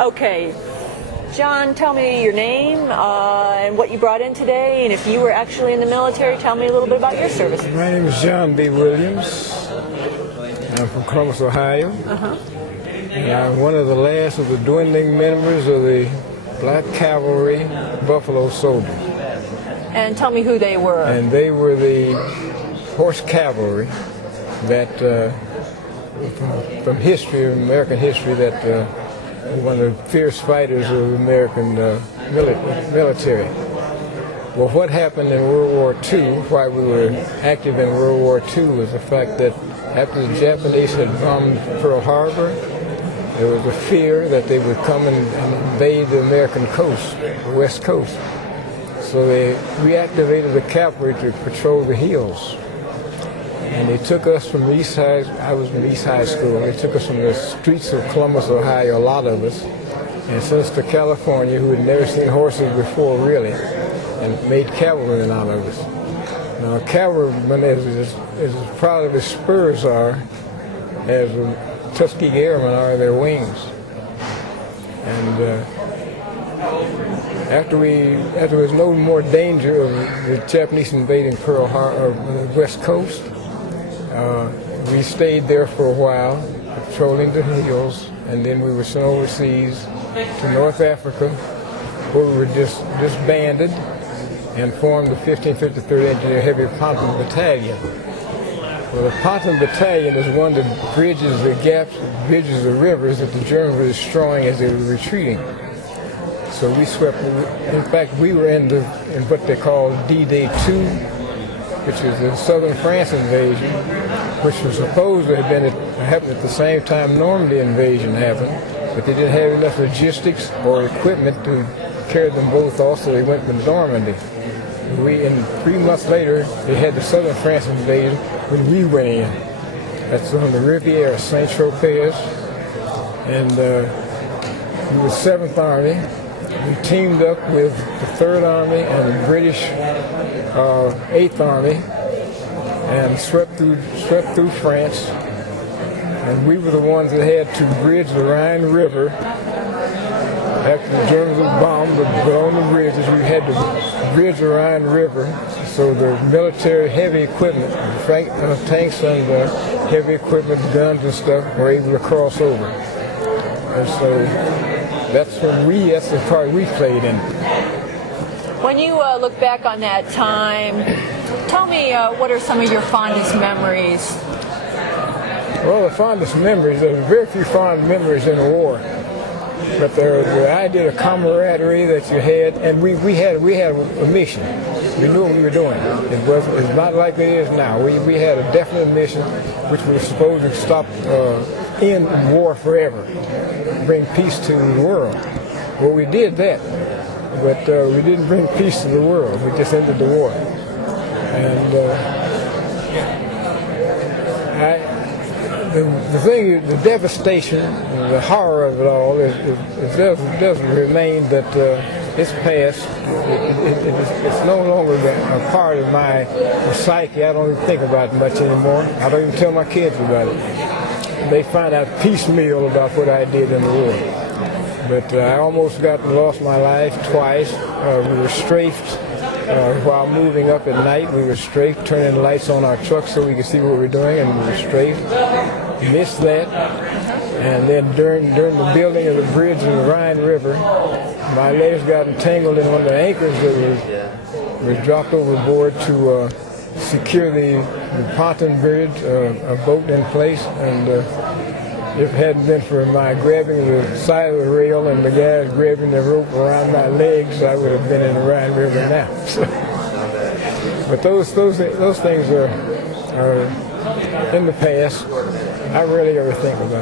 Okay, John, tell me your name and what you brought in today, and if you were actually in the military, tell me a little bit about your service. My name is John B. Williams. I'm from Columbus, Ohio. And I'm one of the last of the dwindling members of the Black Cavalry Buffalo Soldiers. And tell me who they were. And they were the horse cavalry that, from history, American history, that one of the fierce fighters of the American military. Well, what happened in World War II, why we were active in World War II, was the fact that after the Japanese had bombed Pearl Harbor, there was a fear that they would come and invade the American coast, the West Coast. So they reactivated the cavalry to patrol the hills. And they took us from East High, I was from East High School, and they took us from the streets of Columbus, Ohio, a lot of us, and sent us to California, who had never seen horses before, really, and made cavalrymen out of us. Now, a cavalryman is as proud of his spurs are as the Tuskegee Airmen are their wings. And after there was no more danger of the Japanese invading Pearl Harbor, or the West Coast, we stayed there for a while, patrolling the hills, and then we were sent overseas to North Africa, where we were disbanded and formed the 1553rd Engineer Heavy Ponton Battalion. Well, the Ponton Battalion is one that bridges the gaps, bridges the rivers that the Germans were destroying as they were retreating. So we swept, in fact, we were in what they call D-Day 2, which was the southern France invasion, which was supposed to have happened at the same time Normandy invasion happened, but they didn't have enough logistics or equipment to carry them both off, so they went to Normandy. And 3 months later, they had the southern France invasion when we went in. That's on the Riviera, Saint-Tropez, and we were 7th Army. We teamed up with the 3rd Army and the British 8th Army and swept through France. And we were the ones that had to bridge the Rhine River. After the Germans were bombed, but on the bridges, we had to bridge the Rhine River so the military heavy equipment, tanks and heavy equipment, guns and stuff, were able to cross over. And so that's the part we played in. When you look back on that time, tell me what are some of your fondest memories? Well, the fondest memories, there's very few fond memories in the war. But the idea of camaraderie that you had, and we had a mission. We knew what we were doing. It's not like it is now. We had a definite mission, which we were supposed to stop, end war forever, bring peace to the world. Well, we did that, but we didn't bring peace to the world. We just ended the war. And the devastation, the horror of it all, it doesn't remain that it's past. It's no longer a part of my psyche. I don't even think about it much anymore. I don't even tell my kids about it. They find out piecemeal about what I did in the war. But I almost lost my life twice. We were strafed. While moving up at night, we were strafed, turning the lights on our trucks so we could see what we were doing, and we were strafed. Missed that. And then during the building of the bridge in the Rhine River, my legs got entangled in one of the anchors that was dropped overboard to secure the ponton bridge, a boat in place. And if it hadn't been for my grabbing the side of the rail and the guys grabbing the rope around my legs, I would have been in the Rhine River now. So, but those things are in the past. I rarely ever think about it.